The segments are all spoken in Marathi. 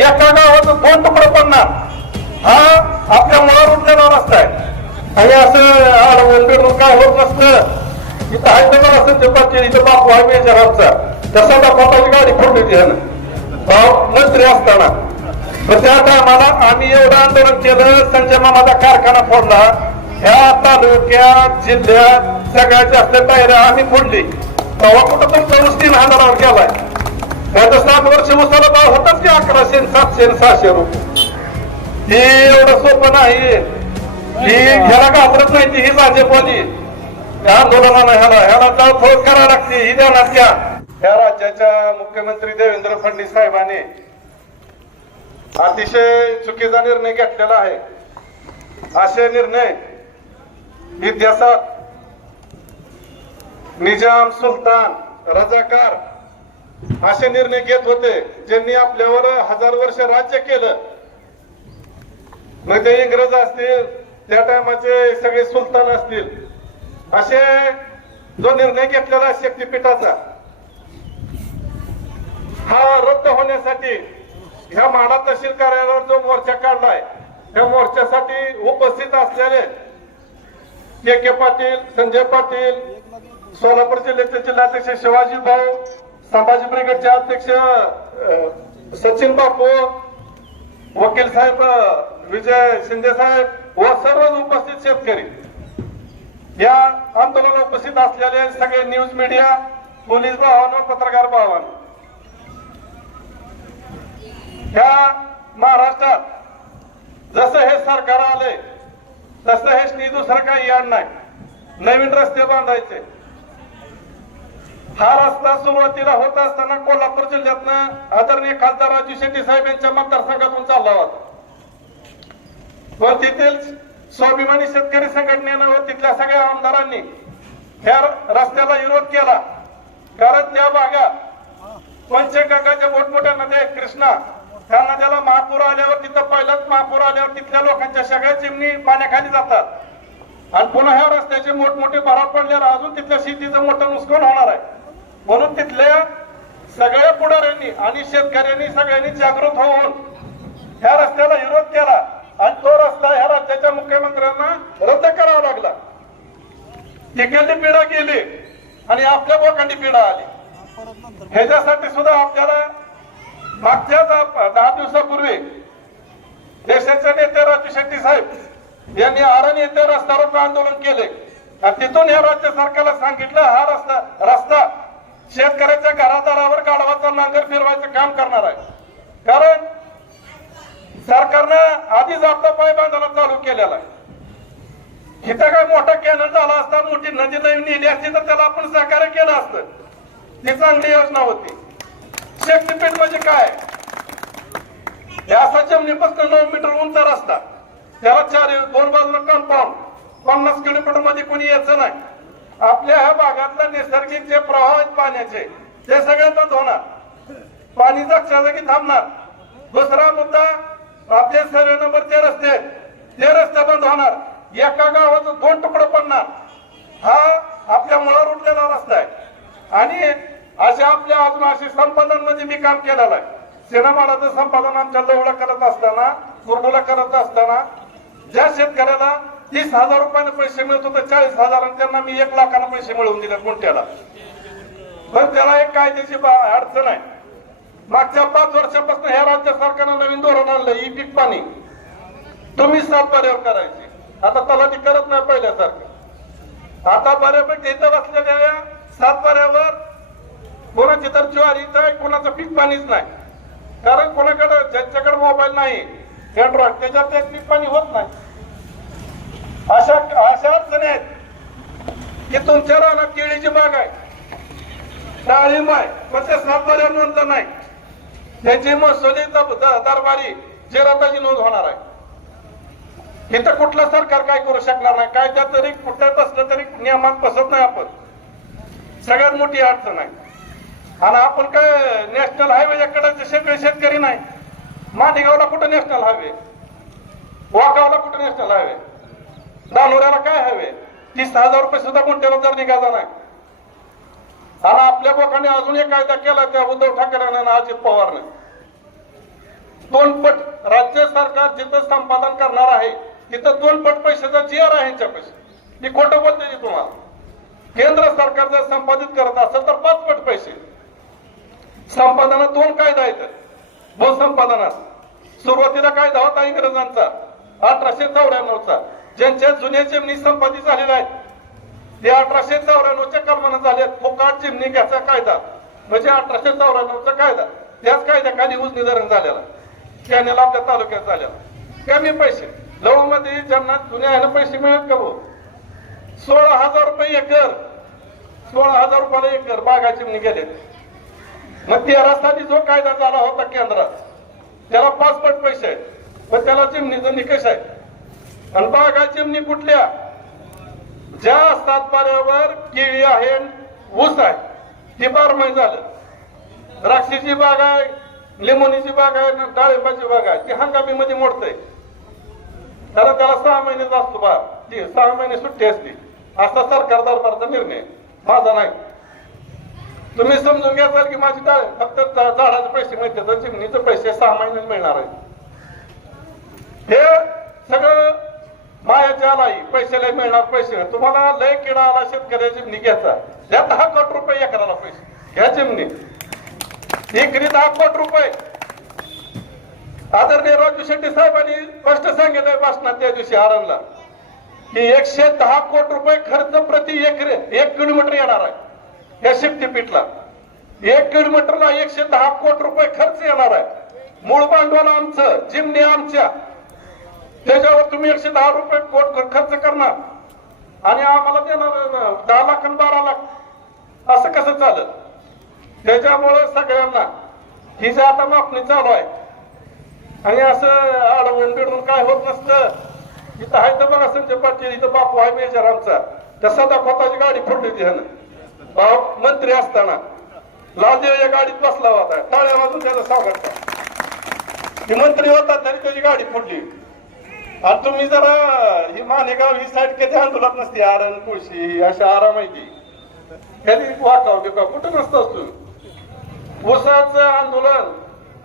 एका गावाचं 2 तुकडे पडणार हा आपल्या मुळावर उठलेला रस्ता आहे. आणि असं आडवून बिडवून काय होत नसतं. इथं हैदराबाद असं ते इथं बापू आहे मेजरांचा तसा दाखवताची गाडी फोडली होती ह्यानं मंत्री असताना. पण त्या टायमाला आम्ही एवढं आंदोलन केलं, संजय मामाचा कारखाना फोडला. ह्या तालुक्यात जिल्ह्यात सगळ्यात जास्त टायर आम्ही फोडली. तेव्हा कुठं तुमचा ऊस 3,000वर गेलाय. त्याचं 7 वर्ष ऊसाला भाव होताच की 1100, 700, 600 रुपये. हे एवढं सोपं नाही. ही ह्याला घाबरत नाही ती ही भाजपवाली आंदोलनाला ह्याला तळफळ करायला लागते. ही ध्यानात घ्या. या राज्याच्या मुख्यमंत्री देवेंद्र फडणवीस साहेबांनी अतिशय चुकीचा निर्णय घेतलेला आहे. असे निर्णय इतिहासात निजाम, सुलतान, रजाकार असे निर्णय घेत होते ज्यांनी आपल्यावर 1000 वर्ष राज्य केलं. मग ते इंग्रज असतील, त्या टायमाचे सगळे सुलतान असतील, असे जो निर्णय घेतलेला शक्तीपीठाचा हा रद्द होण्यासाठी ह्या माढा तहसील कार्यालयावर जो मोर्चा काढलाय त्या मोर्चासाठी उपस्थित असलेले के पाटील, संजय पाटील, सोलापूर जिल्ह्याचे जिल्हाध्यक्ष शिवाजी भाऊ, संभाजी ब्रिगेडचे अध्यक्ष सचिन बापू, वकील साहेब विजय शिंदे साहेब व सर्व उपस्थित शेतकरी, या आंदोलनात उपस्थित असलेले सगळे न्यूज मीडिया, पोलीस भावांनो, पत्रकार भावांनो, ह्या महाराष्ट्रात जसं हे सरकार आले तसं हे दुसरं काही याड नाही. नवीन रस्ते बांधायचे. हा रस्ता सुरुवातीला होत असताना कोल्हापूर जिल्ह्यातनं आदरणीय खासदार राजू शेट्टी साहेब यांच्या मतदारसंघातून चालला होता. व तेथील स्वाभिमानी शेतकरी संघटनेनं व तिथल्या सगळ्या आमदारांनी ह्या रस्त्याला विरोध केला. कारण त्या भागात पंचगंगाच्या मोठमोठ्या नद्या आहेत, कृष्णा, त्या नद्याला महापूर आल्यावर तिथं पहिलाच महापूर आल्यावर तिथल्या लोकांच्या सगळ्या चिमणी पाण्याखाली जातात. आणि पुन्हा ह्या रस्त्याचे मोठमोठे भराव पडल्यावर अजून तिथल्या शेतीचं मोठं नुकसान होणार आहे. म्हणून तिथल्या सगळ्या पुढाऱ्यांनी आणि शेतकऱ्यांनी सगळ्यांनी जागृत होऊन ह्या रस्त्याला विरोध केला. आणि तो रस्ता ह्या राज्याच्या मुख्यमंत्र्यांना रद्द करावा लागला. तिकडली पिढा गेली आणि आपल्या लोकांनी पिढा आली. ह्याच्यासाठी सुद्धा आपल्याला मागच्या 10 दिवसापूर्वी देशाचे नेते राजू शेट्टी साहेब यांनी आरण येथे रस्ता रोको आंदोलन केले. आणि तिथून या राज्य सरकारला सांगितलं हा रस्ता शेतकऱ्याच्या घरादारावर गाढवाचा नांगर फिरवायचं काम करणार आहे. कारण सरकारनं आधीच आपला पाय बांधायला चालू केलेला आहे. इथं काय मोठा कॅनल झाला असता, मोठी नदी नवीन नेली असती तर त्याला आपण सहकार्य केलं असतं. ती चांगली योजना होती. शक्तीपीठ म्हणजे काय? असा जमिनीपासून 9 मीटर उंच रस्ता, त्याला 2 बाजूला कंपाऊंड, 50 किलोमीटर मध्ये कोणी यायचं नाही. आपल्या ह्या भागातला नैसर्गिक जे प्रवाह आहेत पाण्याचे ते सगळे बंद होणार. पाणी जागच्या जागी थांबणार. दुसरा मुद्दा, आपले सर्वे नंबरचे रस्ते आहेत ते रस्ते बंद होणार. एका गावाचं 2 तुकडे पडणार. हा आपल्या मुळावर उठलेला रस्ता आहे. आणि अशा आपल्या अजून असे संपादनामध्ये मी काम केलेलं आहे. सेनामाळाचं संपादन आमच्या लवळा करत असताना, कुरडूला करत असताना ज्या शेतकऱ्याला 30,000 रुपयाने पैसे मिळत होते 40,000 आणि त्यांना मी 1 लाखाने पैसे मिळवून दिले गुंठ्याला. पण त्याला एक कायद्याची अडचण आहे. मागच्या 5 वर्षापासून ह्या राज्य सरकारनं नवीन धोरण आणलं, ई पीक पाणी तुम्ही 7 पर्यावर करायचे. आता तलाठी करत नाही पहिल्यासारखं. आता बऱ्यापैकी इथं बसलेल्या 7 पर्यावर कोणाची तर ज्वारीच आहे, कोणाचं पीक पाणीच नाही. कारण कोणाकडे ज्यांच्याकडे मोबाईल नाही, अँड्रॉइड, त्याच्यात ते पीक पाणी होत नाही. अशा अडचणी आहेत की तुमच्या रानात केळीची बाग आहे, डाळिंब आहे, पण ते 7 पर्यावर नोंदलं नाही. त्याची महसुली दरबारी जेराताची नोंद होणार आहे. इथं कुठलं सरकार काय करू शकणार नाही. काय त्या तरी कुठल्याच असलं तरी नियमात बसत नाही आपण. सगळ्यात मोठी अडचण आहे. आणि आपण काय नॅशनल हायवेच्याकडे सगळे शेतकरी नाही. माणिगावला कुठं नॅशनल हायवे, वाघावला कुठं नॅशनल हायवे, दानोऱ्याला काय हायवे? 30,000 रुपये सुद्धा गुंठ्याला दर निघाला नाही. आणि आपल्या लोकांनी अजून एक कायदा केला त्या उद्धव ठाकरेंना आणि अजित पवारने. 2 पट राज्य सरकार जिथं संपादन करणार आहे तिथं 2 पट पैशाचा जीआर आहे यांच्या पैसे. मी खोटं बोलते तुम्हाला. केंद्र सरकार जर संपादित करत असेल तर 5 पट पैसे. संपादनात 2 कायदा आहेत. भूसंपादनात सुरुवातीला कायदा होता इंग्रजांचा 1894चा. ज्यांच्या जुन्या चिमणी संपादित झालेल्या आहेत ते 1894च्या कलमानं झाले. फुकाट चिमणी घ्यायचा कायदा म्हणजे 1894चा कायदा. त्याच कायद्याखाली उजनी धरण झालेला, कॅनेल आपल्या तालुक्यात झालेला. कमी पैसे लवमध्ये ज्यांना जुन्या ह्यानं पैसे मिळत का हो? 16,000 रुपये एकर, 16,000 रुपयाला एकर बागा चिमणी गेले. मग 13 साली जो कायदा झाला होता केंद्रात त्याला 5 पट पैसे आहेत, पण त्याला चिमणीचा निकष आहे. आणि बागा चिमणी कुठल्या? ज्या सातबाऱ्यावर केळी आहे, ऊस आहे, ती 12 महिने झालं. द्राक्षीची बाग आहे, लिंबोनीची बाग आहे, डाळिंबाची बाग आहे, ती हंगामीमध्ये मोडतंय. त्याला 6 महिनेच असतो बा, ती 6 महिने सुट्टी असते. असा सरकार दरबारचा निर्णय, माझा नाही. तुम्ही समजून घ्याल की माझी डाळ फक्त झाडाचे पैसे मिळते तर चिमणीचे पैसे 6 महिने मिळणार आहे. हे सगळं मायाच्या आलाही पैशाला मिळणार पैसे. तुम्हाला लय किडा आला शेतकऱ्या चिमणी घ्यायचा, त्या 10 कोटी रुपये एकराला पैसे घ्या चिमणी. एकरी 10 कोटी रुपये. आदरणीय राजू शेट्टी साहेबांनी स्पष्ट सांगितलंय भाषणात त्या दिवशी आरणला की 110 कोटी रुपये खर्च प्रति एकरे 1 किलोमीटर येणार आहे. या शक्तीपीठला 1 किलोमीटरला 110 कोटी रुपये खर्च येणार आहे. मूळ भांडवल आमचं, चिमणी आमच्या, त्याच्यावर तुम्ही 110 रुपये कोटी खर्च करणार आणि आम्हाला देणार 10 लाख आणि 12 लाख. असं कसं चालत? त्याच्यामुळे सगळ्यांना ही जे आता मापणी चालू आहे आणि असं अडवून बिडवून काय होत नसतं. इथं आहे तर बघा संजय पाटील, इथं बापू आहे मेजर आमचा, त्या सदा खोताची गाडी फोडली होती ह्यानं. भाऊ मंत्री असताना लालदेव या गाडीत बसला होता, टाळ्या वाजून त्याचा स्वागत. ही मंत्री होता तरी त्याची गाडी फोडली. आणि तुम्ही जरा ही मानेगाव ही साईड कधी आंदोलनात नसते, आरण कुळशी अशा आराम आहे की कधी वाकाव का कुठं नसतं तुम्ही. ऊसाचं आंदोलन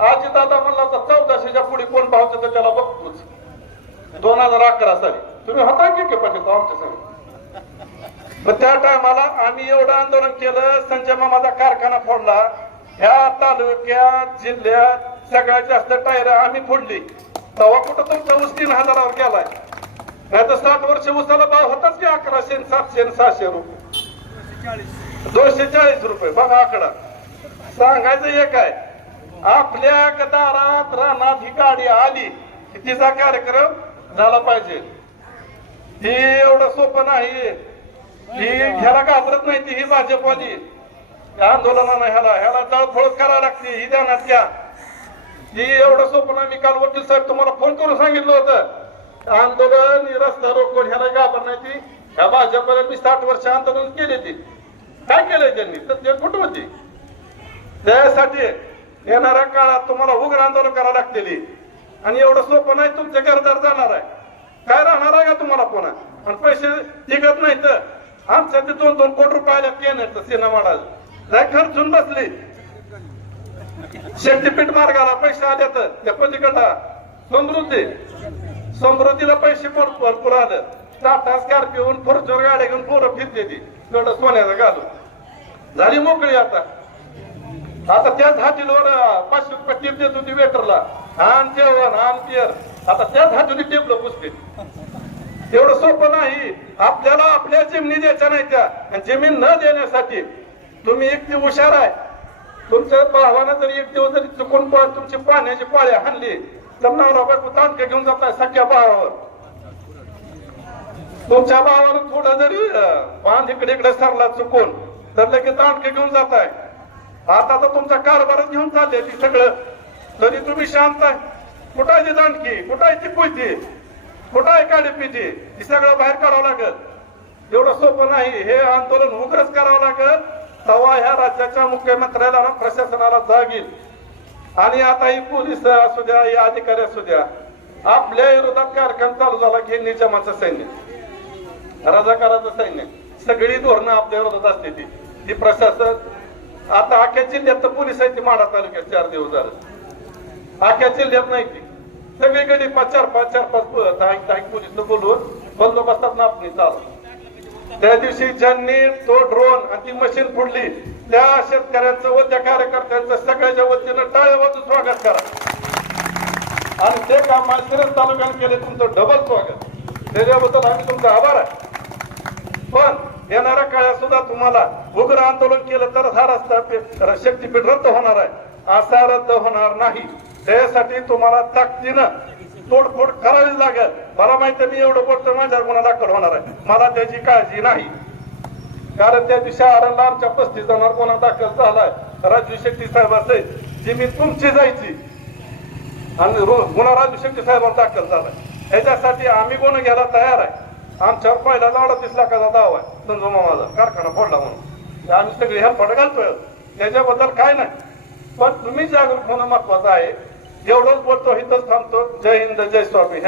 आजी दादा म्हणला होता 1400च्या पुढे कोण भावचं तर त्याला बघतोच. 2011 साली तुम्ही होता की पाटील आमच्या संग. पण त्या टायमाला आम्ही एवढं आंदोलन केलं, संजय मामाचा कारखाना फोडला. ह्या तालुक्यात जिल्ह्यात सगळ्यात जास्त टायर आम्ही फोडली. तेव्हा कुठं तुमचा ऊस 3000वर गेलाय. नाही तर 60 वर्ष ऊसाला भाव होताच की 1100, 700, 600 रुपये, 240 रुपये. बघा आकडा. सांगायचं एक आहे, आपल्या दारात रानात ही गाडी आली की तिचा कार्यक्रम झाला पाहिजे. ही एवढं सोपं नाही. ही ह्याला घाबरत नाही ती ही भाजपवाली आंदोलनाला ह्याला जळफळ करायला लागते. ही ध्यानात घ्या. ही एवढं सोपं नाही. मी काल वकील साहेब तुम्हाला फोन करून सांगितलं होतं, आंदोलन रस्ता रोखून ह्याला घाबर नाही. ती ह्या भाजपला मी 60 वर्ष आंदोलन केले. ती काय केलंय त्यांनी तर ते कुठं होती. त्यासाठी येणाऱ्या काळात तुम्हाला उग्र आंदोलन करावं लागतेली. आणि एवढं सोपं नाही. तुमच्या घरदार जाणार आहे, काय राहणार आहे का तुम्हाला पुन्हा. आणि पैसे टिकत नाही तर आमच्या ते 2-2 कोटी रुपयाला केलं सिनेमाला नाही खर्चून बसली. शक्तीपीठ मार्गाला पैसे आले तर त्या पलीकडला समृद्धीला पैसे भरपूर आलं. टाटा स्कॉर्पिओ फॉर्च्युनर गाड्या घेऊन पोरं फिरते ती सोन्याचं घालून झाली मोकळी. आता त्याच हाटीलवर 500 रुपये टिप देत होती वेटरला. आण जेवण आण केअर. आता त्याच हाटीने टिपलं पुसते. एवढं सोपं नाही. आपल्याला आपल्या जमिनी द्यायच्या नाही त्या. जमीन न देण्यासाठी तुम्ही एक दिवस हुशार आहे. तुमच्या भावानं जरी एक दिवस जरी चुकून तुमची पाण्याची पाळ्या हाणली तर नवरा बायको तांडके घेऊन जाताय सख्या भावावर. तुमच्या भावानं थोडं जरी बांध इकडे सरला चुकून तर लगेच तांडके घेऊन जाताय. आता तर तुमचा कारभारच घेऊन चालले ती सगळं. तरी तुम्ही शांत आहे. कुठं आहे ती दांडकी, कुठं आहे ती पुयती, कुठं आहे काळी पिटी, ही सगळं बाहेर काढावं लागत. एवढं सोपं नाही. हे आंदोलन उग्रच करावं लागत. तेव्हा ह्या राज्याच्या मुख्यमंत्र्याला प्रशासनाला जाग येईल. आणि आता ही पोलीस असू द्या, या अधिकारी असू द्या, आपल्या विरोधात कार्यक्रम चालू झाला की निजामाचं सैन्य, रजाकाराचं सैन्य, सगळी धोरणं आपल्या विरोधात असते. ती प्रशासन आता अख्ख्या जिल्ह्यात तर पोलीस आहे ती माढा तालुक्यात 4 दिवस झालं. आख्या जिल्ह्यात नाही ती सगळीकडे 4-5 दहा पोलीस बोलून बंदोबस्तात नापणी चालू. त्या दिवशी ज्यांनी तो ड्रोन आणि ती मशीन फोडली त्या शेतकऱ्यांचं व त्या कार्यकर्त्यांचं सगळ्याच्या वतीनं टाळ्या वाजून स्वागत करा. आणि ते काम माळशिरस तालुक्याने केले तुमचं डबल स्वागत, त्याच्याबद्दल आम्ही तुमचा आभार आहे. पण येणाऱ्या काळात सुद्धा तुम्हाला उग्र आंदोलन केलं तर हा रस्ता शक्तीपीठ रद्द होणार आहे, असा रद्द होणार नाही. त्यासाठी तुम्हाला ताकदीनं तोडफोड करावी लागेल. मला माहिती मी एवढं बोलतो माझ्यावर गुन्हा दाखल होणार आहे, मला त्याची काळजी नाही. कारण त्या दिवशी आरणला आमच्या 35 जणांवर गुन्हा दाखल झालाय राजू शेट्टी साहेबांसहित, जमीन तुमची जायची आणि गुन्हा राजू शेट्टी साहेबांवर दाखल झालाय. ह्याच्यासाठी आम्ही गुन्हा घ्यायला तयार आहे. आमच्यावर पहिला 38 लाखाचा दावा आहे संजू मामाचा, कारखाना फोडला म्हणून. आम्ही सगळे हेल्पट घालतोय, त्याच्याबद्दल काय नाही. पण तुम्ही जागरूक होणं महत्वाचं आहे. एवढंच बोलतो, इथंच थांबतो. जय हिंद, जय स्वामी.